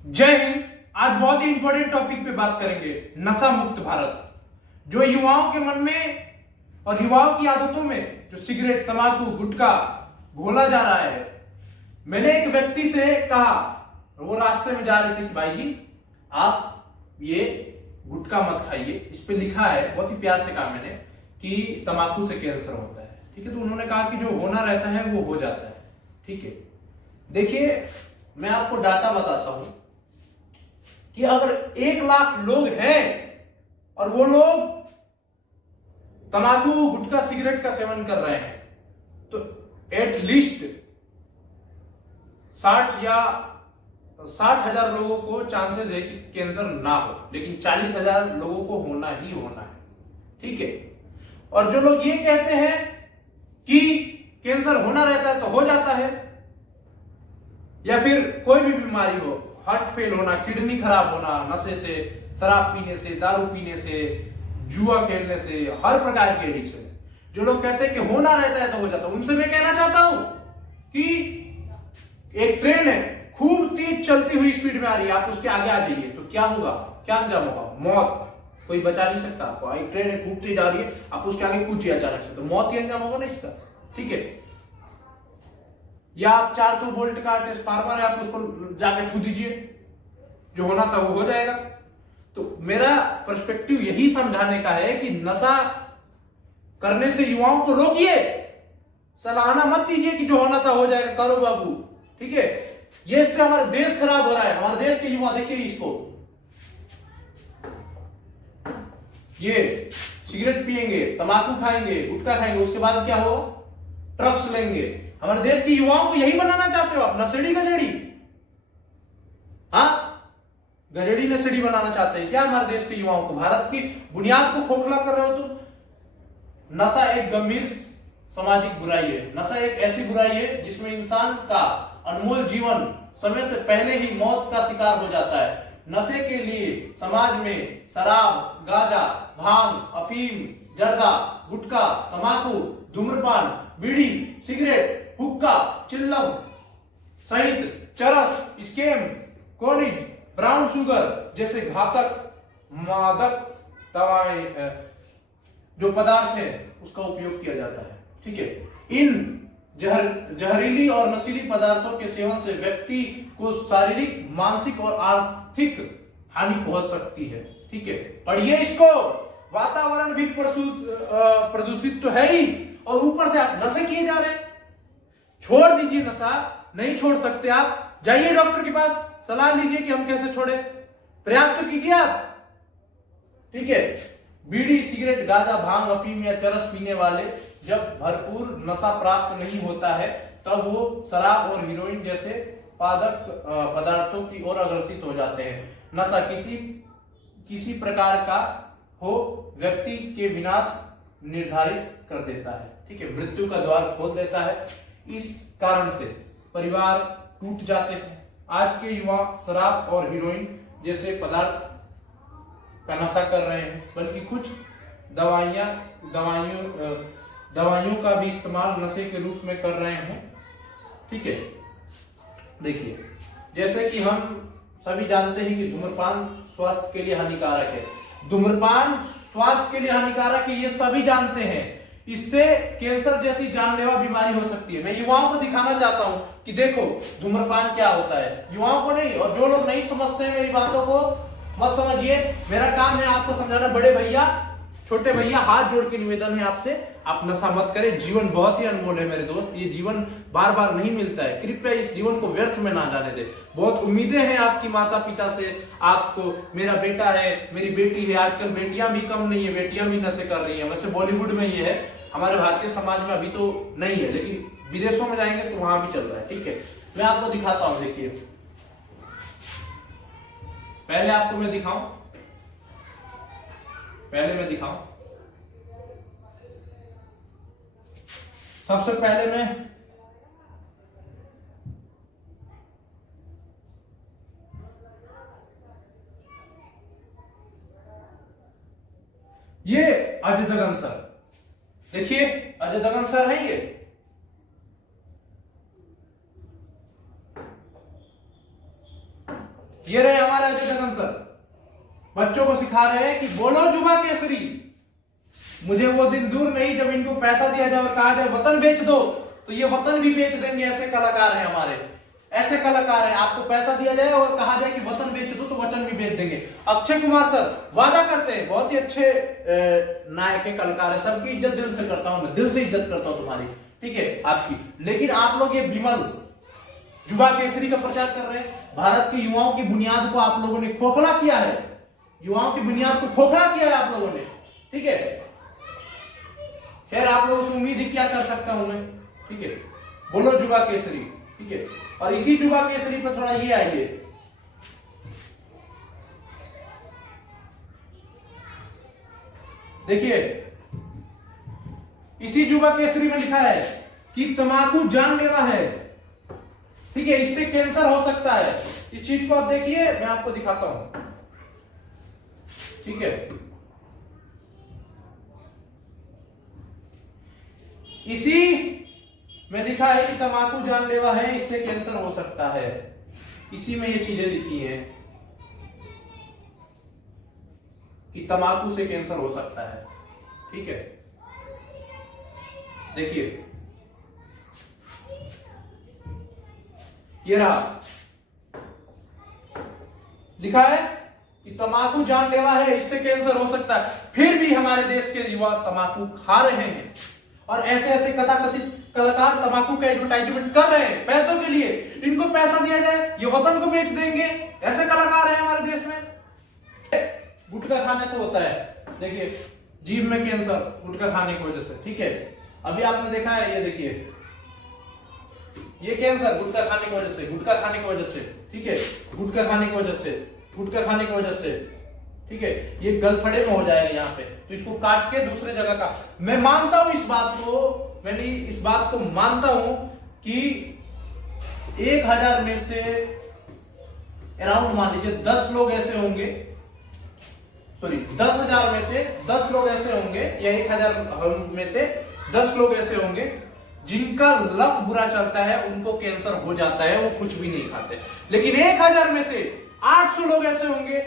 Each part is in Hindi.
जय हिंद। आज बहुत ही इंपॉर्टेंट टॉपिक पे बात करेंगे, नशा मुक्त भारत। जो युवाओं के मन में और युवाओं की आदतों में जो सिगरेट, तंबाकू, गुटखा घोला जा रहा है। मैंने एक व्यक्ति से कहा, वो रास्ते में जा रहे थे कि भाई जी आप ये गुटखा मत खाइए, इस पे लिखा है, बहुत ही प्यार से कहा मैंने कि तंबाकू से कैंसर होता है। ठीक है, तो उन्होंने कहा कि जो होना रहता है वो हो जाता है। ठीक है, देखिए मैं आपको डाटा बताता हूं कि अगर 1 लाख लोग हैं और वो लोग तंबाकू, गुटखा, सिगरेट का सेवन कर रहे हैं तो एटलीस्ट 60,000 लोगों को चांसेस है कि कैंसर ना हो, लेकिन 40,000 लोगों को होना ही होना है। ठीक है, और जो लोग ये कहते हैं कि कैंसर होना रहता है तो हो जाता है, या फिर कोई भी बीमारी हो, हार्ट फेल होना, किडनी खराब होना, नशे से, शराब पीने से, दारू पीने से, जुआ खेलने से, हर प्रकार के एडिक्शन, जो लोग कहते हैं कि होना रहता है तो हो जाता है, उनसे मैं कहना चाहता हूं कि एक ट्रेन है, खूब तेज चलती हुई स्पीड में आ रही है, आप उसके आगे आ जाइए तो क्या होगा, क्या अंजाम होगा? मौत। कोई बचा नहीं सकता आपको। एक ट्रेन है, खूब तेज आ रही है, आप उसके आगे कूदिए अचानक से, तो मौत ही अंजाम होगा ना इसका। ठीक है, या आप 400 वोल्ट का ट्रांसफार्मर है, आप उसको जाके छू दीजिए, जो होना था वो हो जाएगा। तो मेरा पर्सपेक्टिव यही समझाने का है कि नशा करने से युवाओं को रोकिए, सलाहना मत दीजिए कि जो होना था हो जाएगा, करो बाबू। ठीक है, ये इससे हमारा देश खराब हो रहा है। हमारे देश के युवा देखिए इसको, ये सिगरेट पिएंगे, तंबाकू खाएंगे, गुटखा खाएंगे, उसके बाद क्या होगा? ड्रग्स लेंगे। हमारे देश के युवाओं को यही बनाना चाहते हो आप? नशेड़ी गजेड़ी, हाँ, गजेड़ी नशेड़ी बनाना चाहते हैं क्या हमारे देश के युवाओं को? भारत की बुनियाद को खोखला कर रहे हो तुम। नशा एक गंभीर सामाजिक बुराई है। नशा एक ऐसी बुराई है जिसमें इंसान का अनमोल जीवन समय से पहले ही मौत का शिकार हो जाता है। नशे के लिए समाज में शराब, गांजा, भांग, अफीम, जर्दा, गुटखा, तंबाकू, धूम्रपान, बीड़ी, सिगरेट, हुक्का, चिल्लम सहित चरस, स्केम, कोनिज, ब्राउन शुगर जैसे घातक मादक दवाएं, जो पदार्थ है उसका उपयोग किया जाता है। ठीक है, इन जहरीली और नशीली पदार्थों के सेवन से व्यक्ति को शारीरिक, मानसिक और आर्थिक हानि पहुंच सकती है। ठीक है, पढ़िए इसको। वातावरण भी प्रदूषित तो है ही, और ऊपर से आप नशे किए जा रहे हैं। छोड़ दीजिए नशा। नहीं छोड़ सकते आप, जाइए डॉक्टर के पास, सलाह लीजिए कि हम कैसे छोड़े, प्रयास तो कीजिए आप। ठीक है, बीड़ी, सिगरेट, गांजा, भांग, अफीम या चरस पीने वाले जब भरपूर नशा प्राप्त नहीं होता है तब वो शराब और हीरोइन जैसे पादक पदार्थों की ओर अग्रसित हो जाते हैं। नशा किसी प्रकार का हो, व्यक्ति के विनाश निर्धारित कर देता है। ठीक है, मृत्यु का द्वार खोल देता है। इस कारण से परिवार टूट जाते हैं। आज के युवा शराब और हीरोइन जैसे पदार्थ का नशा कर रहे हैं, बल्कि कुछ दवाइयों का भी इस्तेमाल नशे के रूप में कर रहे हैं। ठीक है, देखिए जैसे कि हम सभी जानते हैं कि धूम्रपान स्वास्थ्य के लिए हानिकारक है। धूम्रपान स्वास्थ्य के लिए हानिकारक है, ये सभी जानते हैं। इससे कैंसर जैसी जानलेवा बीमारी हो सकती है। मैं युवाओं को दिखाना चाहता हूं कि देखो धूम्रपान क्या होता है, युवाओं को नहीं। और जो लोग नहीं समझते हैं मेरी बातों को मत समझिए, मेरा काम है आपको समझाना। बड़े भैया, छोटे भैया, हाथ जोड़ के निवेदन है आपसे, आप नशा मत करें। जीवन बहुत ही अनमोल है मेरे दोस्त, ये जीवन बार बार नहीं मिलता है। कृपया इस जीवन को व्यर्थ में ना जाने दे। बहुत उम्मीदें हैं आपकी माता पिता से, आपको। मेरा बेटा है, मेरी बेटी है, आजकल बेटियां भी कम नहीं है, बेटियां भी नशे कर रही हैं। वैसे बॉलीवुड में ये है, हमारे भारतीय समाज में अभी तो नहीं है, लेकिन विदेशों में जाएंगे तो वहां भी चल रहा है। ठीक है, मैं आपको दिखाता हूं। देखिए, पहले आपको मैं दिखाऊं, सबसे पहले मैं ये अजय दगन सर, देखिए अजय दगन सर है ये रहे हमारे अजय दगन सर, बच्चों को सिखा रहे हैं कि बोलो युवा केसरी। मुझे वो दिन दूर नहीं जब इनको पैसा दिया जाए और कहा जाए वतन बेच दो, तो ये वतन भी बेच देंगे। ऐसे कलाकार हैं हमारे, ऐसे कलाकार हैं। आपको पैसा दिया जाए और कहा जाए कि वतन बेच दो, तो वचन भी बेच देंगे। अक्षय कुमार सर वादा करते हैं, बहुत ही अच्छे नायक है, कलाकार है, सबकी इज्जत दिल से करता हूं मैं, दिल से इज्जत करता हूं तुम्हारी, ठीक है आपकी। लेकिन आप लोग ये विमल युवा केसरी का प्रचार कर रहे हैं। भारत के युवाओं की बुनियाद को आप लोगों ने खोखला किया है, युवाओं की बुनियाद को खोखला किया है आप लोगों ने, ठीक है। खैर आप लोगों से उम्मीद ही क्या कर सकता हूं मैं, ठीक है। बोलो युवा केसरी, ठीक है। और इसी युवा केसरी पर थोड़ा ये आइए, देखिए इसी युवा केसरी में लिखा है कि तंबाकू जानलेवा है, ठीक है, इससे कैंसर हो सकता है। इस चीज को आप देखिए, मैं आपको दिखाता हूं, ठीक है। इसी में लिखा है कि तंबाकू जानलेवा है, इससे कैंसर हो सकता है। इसी में ये चीजें लिखी हैं कि तंबाकू से कैंसर हो सकता है, ठीक है। देखिए ये रहा, लिखा है कि तंबाकू जानलेवा है, इससे कैंसर हो सकता है। फिर भी हमारे देश के युवा तंबाकू खा रहे हैं और ऐसे ऐसे कथाकथित कलाकार तंबाकू का एडवर्टाइजमेंट कर रहे हैं पैसों के लिए। इनको पैसा दिया जाए, ये वतन को बेच देंगे। ऐसे कलाकार हैं हमारे देश में। गुटखा खाने से होता है, देखिए जीभ में कैंसर गुटखा खाने की वजह से, ठीक है। अभी आपने देखा है, ये देखिए ये कैंसर गुटखा खाने की वजह से, गुटखा खाने की वजह से, ठीक है, गुटखा खाने की वजह से, गुटखा खाने की वजह से, ठीक है। ये गलफड़े में हो जाएगा यहाँ पे, तो इसको काट के दूसरे जगह का। मैं मानता हूं इस बात को, मैंने इस बात को मानता हूं कि 1000 में से अराउंड मान लीजिए 10 लोग ऐसे होंगे, सॉरी 10,000 में से 10 लोग ऐसे होंगे, या 1000 में से 10 लोग ऐसे होंगे जिनका लक बुरा चलता है, उनको कैंसर हो जाता है, वो कुछ भी नहीं खाते। लेकिन 1000 में से 800 लोग ऐसे होंगे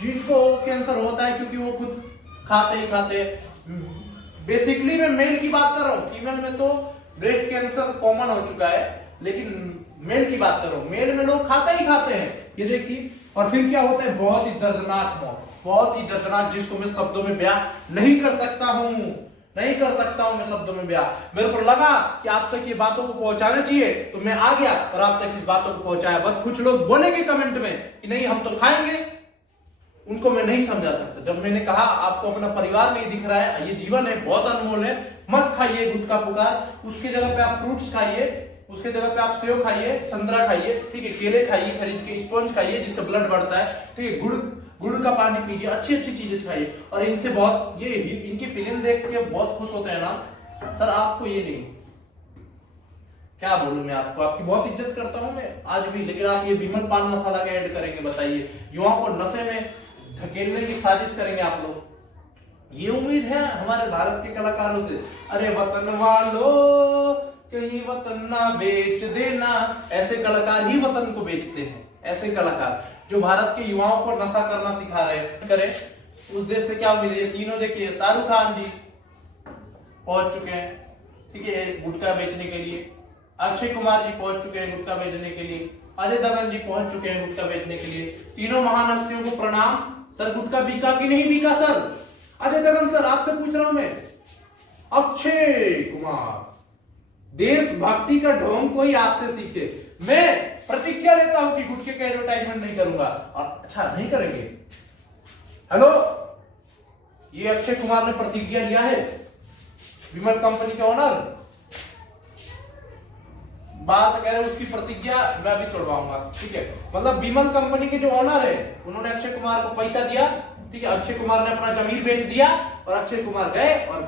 जिनको कैंसर होता है क्योंकि वो खुद खाते ही खाते। बेसिकली मैं मेल की बात कर रहा हूं, फीमेल में तो ब्रेस्ट कैंसर कॉमन हो चुका है, लेकिन मेल की बात कर रहा हूं। मेल में लोग खाते ही खाते हैं, ये देखिए। और फिर क्या होता है, बहुत ही दर्दनाक मौत, बहुत ही दर्दनाक, जिसको मैं शब्दों में बयां नहीं कर सकता हूं, नहीं कर सकता हूं मैं शब्दों में बयां। मेरे को लगा कि आप तक ये बातों को पहुंचाना चाहिए, तो मैं आ गया और आप तक इस बातों को पहुंचाया। बस कुछ लोग बोलेंगे कमेंट में कि नहीं हम तो खाएंगे, उनको मैं नहीं समझा सकता। जब मैंने कहा आपको अपना परिवार नहीं दिख रहा है, ये जीवन है, बहुत अनमोल है, मत खाइए गुटखा पुकार। उसकी जगह पे आप फ्रूट्स खाइए, उसके जगह पे आप सेव खाइए, संतरा खाइए, ठीक है, केले खाइए खरीद के, स्पॉन्ज खाइए जिससे ब्लड बढ़ता है, ठीक है, गुड़ का पानी पीजिए, अच्छी अच्छी चीजें खाइए। और इनसे बहुत, ये इनकी फिल्म देख के बहुत खुश होते हैं ना सर। आपको ये नहीं, क्या बोलूं मैं आपको, आपकी बहुत इज्जत करता हूं मैं आज भी, लेकिन आप ये विमल पान मसाला का ऐड करेंगे, बताइए। युवाओं को नशे में धकेलने की साजिश करेंगे आप लोग, ये उम्मीद है हमारे भारत के कलाकारों से। अरे वतन वालों कहीं वतन ना बेच देना, ऐसे कलाकार ही वतन को बेचते हैं। ऐसे कलाकार जो भारत के युवाओं को नशा करना सिखा रहे हैं, करे उस देश से क्या उम्मीद है। तीनों देखिए, शाहरुख खान जी पहुंच चुके हैं, ठीक है, गुटखा बेचने के लिए। अक्षय कुमार जी पहुंच चुके हैं गुटखा बेचने के लिए। अजय देवगन जी पहुंच चुके हैं गुटखा बेचने के लिए। तीनों महान हस्तियों को प्रणाम। सर गुटखा बिका कि नहीं बिका सर? अजय देवगन सर आपसे पूछ रहा हूं मैं। अक्षय कुमार, देशभक्ति का ढोंग कोई आपसे सीखे। मैं प्रतिज्ञा लेता हूं कि गुटखे का एडवर्टाइजमेंट नहीं करूंगा। और अच्छा नहीं करेंगे? हेलो, ये अक्षय कुमार ने प्रतिज्ञा लिया है, विमल कंपनी के ओनर। बात कह रहे उसकी प्रतिज्ञा मैं भी तोड़वाऊंगा, ठीक है। मतलब विमल कंपनी के जो ओनर है उन्होंने अक्षय कुमार को पैसा दिया, ठीक है। अक्षय कुमार ने अपना जमीन बेच दिया और अक्षय कुमार गए और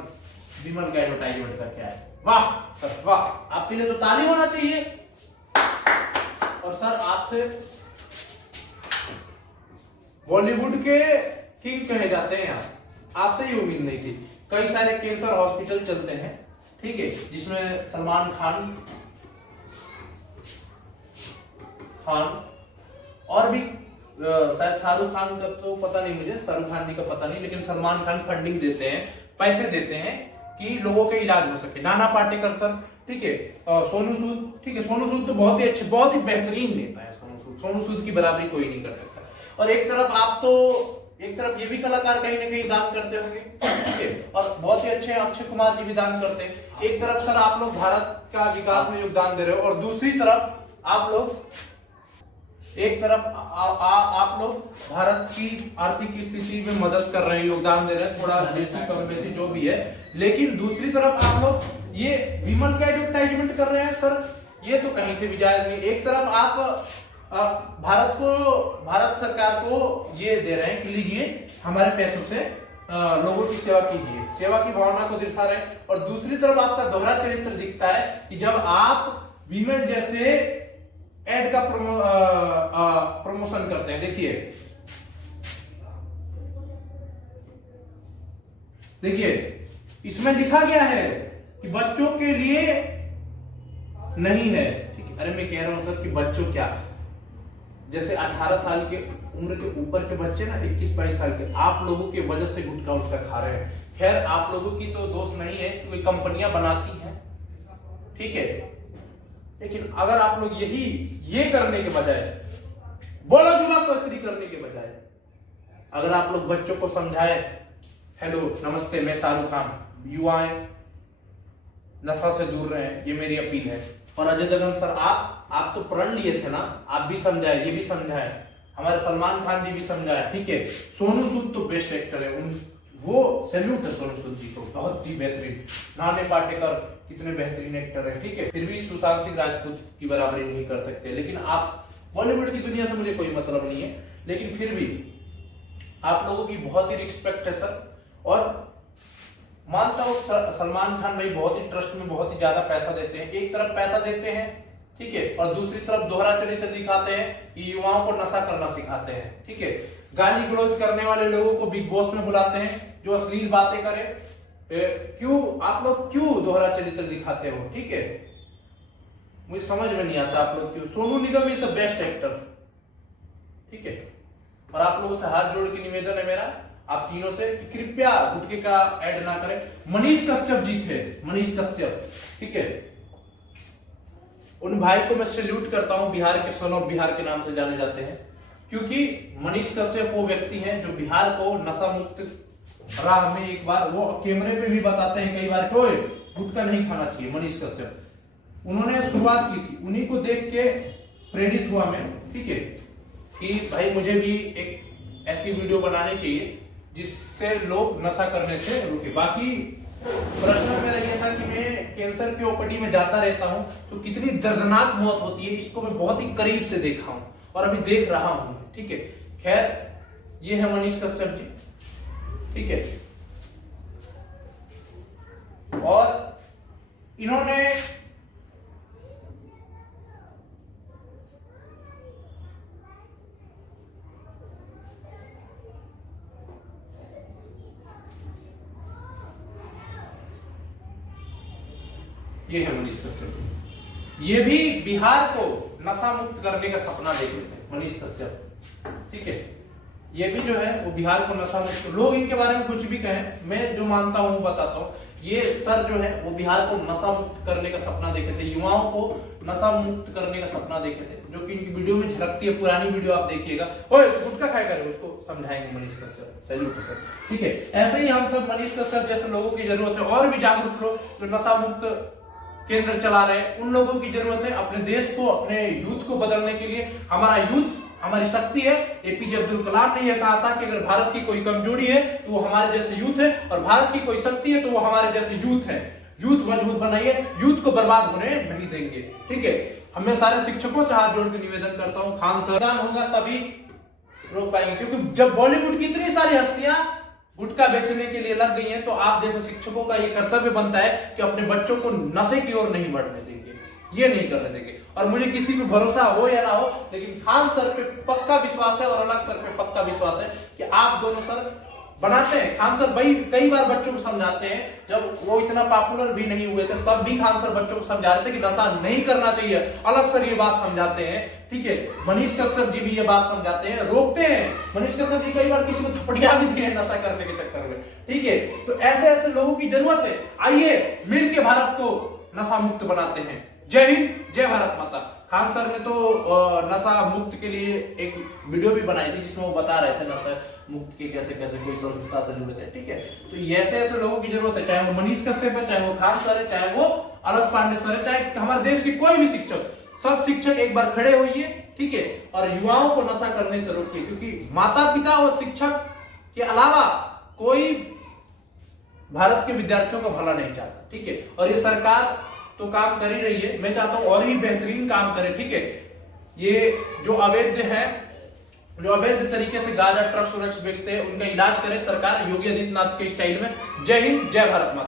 विमल का एडवर्टाइजमेंट करके आए। वाह सर वाह, आपके लिए तो ताली होना चाहिए। और सर आपसे बॉलीवुड के किंग कहे जाते हैं, आपसे ये उम्मीद नहीं थी। कई सारे कैंसर हॉस्पिटल चलते हैं, ठीक है, जिसमें सलमान खान और भी शायद शाहरुख खान का तो पता नहीं, मुझे शाहरुख खान जी का पता नहीं, लेकिन सलमान खान फंडिंग देते हैं, पैसे देते हैं कि लोगों के इलाज हो सके। नाना पाटेकर सर, ठीक है, सोनू सूद, ठीक है, सोनू सूद तो बहुत ही अच्छे, बहुत ही बेहतरीन नेता है सोनू सूद, सोनू सूद की बराबरी कोई नहीं कर सकता। और एक तरफ ये भी कलाकार कहीं ना कहीं दान करते होंगे, ठीक है, और बहुत ही अच्छे अक्षय कुमार जी भी दान करते हैं। एक तरफ सर आप लोग भारत का विकास में योगदान दे रहे हो, और दूसरी तरफ आप लोग आप लोग भारत की आर्थिक स्थिति में मदद कर रहे हैं, योगदान दे रहे हैं, थोड़ा बेसी कम बेसी जो भी है, लेकिन दूसरी तरफ आप लोग ये विमल का एडवर्टाइजमेंट कर रहे हैं सर, ये तो कहीं से भी जायज नहीं। एक तरफ आप भारत सरकार को ये दे रहे हैं कि लीजिए हमारे पैसों से लोगों की सेवा कीजिए, सेवा की भावना को दिखा रहे हैं, और दूसरी तरफ आपका दोहरा चरित्र दिखता है कि जब आप विमेन जैसे एड का प्रमोशन करते हैं। देखिए इसमें लिखा गया है कि बच्चों के लिए नहीं है, ठीक है। अरे मैं कह रहा हूं सर कि बच्चों क्या, जैसे 18 साल के उम्र के ऊपर के बच्चे ना, 21-22 साल के, आप लोगों की वजह से गुटखा उटखा खा रहे हैं। खैर आप लोगों की तो दोष नहीं है क्योंकि कंपनियां बनाती हैं, ठीक है, लेकिन अगर आप लोग ये करने के बजाय, बोलो जुआ कसरी करने के बजाय, अगर आप लोग बच्चों को समझाए, हेलो नमस्ते मैं शाहरुख खान, युवाएं नशा से दूर रहे, ये मेरी अपील है। और अजय देवगन सर आप तो प्रण लिए थे ना, आप भी समझाए, ये भी समझाए, हमारे सलमान खान जी भी समझाए, ठीक है। सोनू सूद तो बेस्ट एक्टर है, वो सैल्यूट है सोनू सूद जी को, बहुत ही बेहतरीन। नाना पाटेकर कितने बेहतरीन एक्टर है, ठीक है, फिर भी सुशांत सिंह राजपूत की बराबरी नहीं कर सकते। लेकिन आप बॉलीवुड की दुनिया से मुझे कोई मतलब नहीं है, लेकिन फिर भी आप लोगों की बहुत ही रिस्पेक्ट है सर। और मानता हूं सलमान खान भाई बहुत ही ट्रस्ट में बहुत ही ज्यादा पैसा देते हैं, एक तरफ पैसा देते हैं, ठीक है, और दूसरी तरफ दोहरा चरित्र दिखाते हैं कि युवाओं को नशा करना सिखाते हैं, ठीक है। गाली गलौज करने वाले लोगों को बिग बॉस में बुलाते हैं जो अश्लील बातें करे। क्यों आप लोग क्यों दोहरा चरित्र दिखाते हो, ठीक है, मुझे समझ में नहीं आता आप लोग क्यों। Sonu Nigam is the best actor, ठीक है, और आप लोगों से हाथ जोड़ के निवेदन है मेरा, आप तीनों से, कि कृपया गुटखे का ऐड ना करें। मनीष कश्यप जी थे, मनीष कश्यप, ठीक है, उन भाई को मैं सैल्यूट करता हूं, बिहार के सन ऑफ बिहार के नाम से जाने जाते हैं, क्योंकि मनीष कश्यप वो व्यक्ति हैं जो बिहार को नशा मुक्त राह में, एक बार वो कैमरे पे भी बताते हैं कई बार, कोई गुटखा नहीं खाना चाहिए। मनीष कश्यप उन्होंने शुरुआत की थी, उन्हीं को देख के प्रेरित हुआ मैं, ठीक है, कि भाई मुझे भी एक ऐसी वीडियो बनानी चाहिए जिससे लोग नशा करने से रुके। बाकी प्रश्न मेरा यह था कि मैं कैंसर के ओपीडी में जाता रहता हूं तो कितनी दर्दनाक मौत होती है, इसको मैं बहुत ही करीब से देखा हूं और अभी देख रहा हूं, ठीक है। खैर ये है मनीष कश्यप जी, ठीक है, और इन्होंने ये है मनीष कश्यप, ये भी बिहार को नशा मुक्त करने का सपना देखते हैं मनीष कश्यप, ठीक है, ये भी जो है वो बिहार को नशा मुक्त, लोग इनके बारे में कुछ भी कहें, मैं जो मानता हूं बताता हूं। ये सर जो है वो बिहार को नशा मुक्त करने का सपना देखे थे, युवाओं को नशा मुक्त करने का सपना देखे थे, जो कि इनकी वीडियो में झलकती है। पुरानी वीडियो आप देखिएगा, ओए गुटखा खाया करे, उसको समझाएंगे मनीष कश्यप, सैल्यूट सर, ठीक है। ऐसे ही हम सब मनीष कश्यप जैसे लोगों की जरूरत है, और भी जागरूक लोग जो नशा मुक्त केंद्र चला रहे हैं, उन लोगों की जरूरत है। अपने देश को, अपने यूथ को बदलने के लिए हमारा यूथ हमारी शक्ति है। एपीजे अब्दुल कलाम ने यह कहा था कि अगर भारत की कोई कमजोरी है तो वो हमारे जैसे यूथ है, और भारत की कोई शक्ति है तो वो हमारे जैसे यूथ है। यूथ मजबूत बनाइए, यूथ को बर्बाद होने नहीं देंगे, ठीक है। मैं सारे शिक्षकों से हाथ जोड़ के निवेदन करता हूं, खान सर होगा तभी रोक पाएंगे, क्योंकि जब बॉलीवुड की इतनी सारी हस्तियां गुटखा बेचने के लिए लग गई हैं, तो आप जैसे शिक्षकों का ये कर्तव्य बनता है कि अपने बच्चों को नशे की ओर नहीं बढ़ने देंगे, ये नहीं करने देंगे। और मुझे किसी पे भरोसा हो या ना हो, लेकिन खान सर पे पक्का विश्वास है और अलग सर पे पक्का विश्वास है कि आप दोनों सर बनाते हैं। खान सर भाई कई बार बच्चों को समझाते हैं, जब वो इतना पॉपुलर भी नहीं हुए थे तब भी खान सर बच्चों को समझा रहे थे कि नशा नहीं करना चाहिए, अलग सर ये बात समझाते हैं, ठीक है। मनीष कश्यप जी भी ये बात समझाते हैं, रोकते हैं। मनीष कश्यप जी कई बार किसी को थपड़िया भी दिए नशा करने के चक्कर में, ठीक है। तो ऐसे ऐसे लोगों की जरूरत है। आइए मिलकर भारत को नशा मुक्त बनाते हैं। जय हिंद, जय भारत माता। खान सर ने तो नशा मुक्त के लिए एक वीडियो भी बनाई थी जिसमें वो बता रहे थे नशा मुक्त के कैसे कैसे कोई संस्था से जुड़े थे, ठीक है। तो ऐसे ऐसे लोगों की जरूरत है, चाहे वो मनीष कश्यप है, चाहे वो खान सर है, चाहे वो अलख पांडे सर है, चाहे हमारे देश के कोई भी शिक्षक, सब शिक्षक एक बार खड़े होइए, ठीक है, और युवाओं को नशा करने से रोकिए, क्योंकि माता पिता और शिक्षक के अलावा कोई भारत के विद्यार्थियों का भला नहीं चाहता, ठीक है। और ये सरकार तो काम कर ही रही है, मैं चाहता हूं और भी बेहतरीन काम करे, ठीक है। ये जो अवैध है, जो अवैध तरीके से गांजा ट्रक्स बेचते हैं, उनका इलाज करे सरकार योगी आदित्यनाथ के स्टाइल में। जय हिंद, जय भारत माता।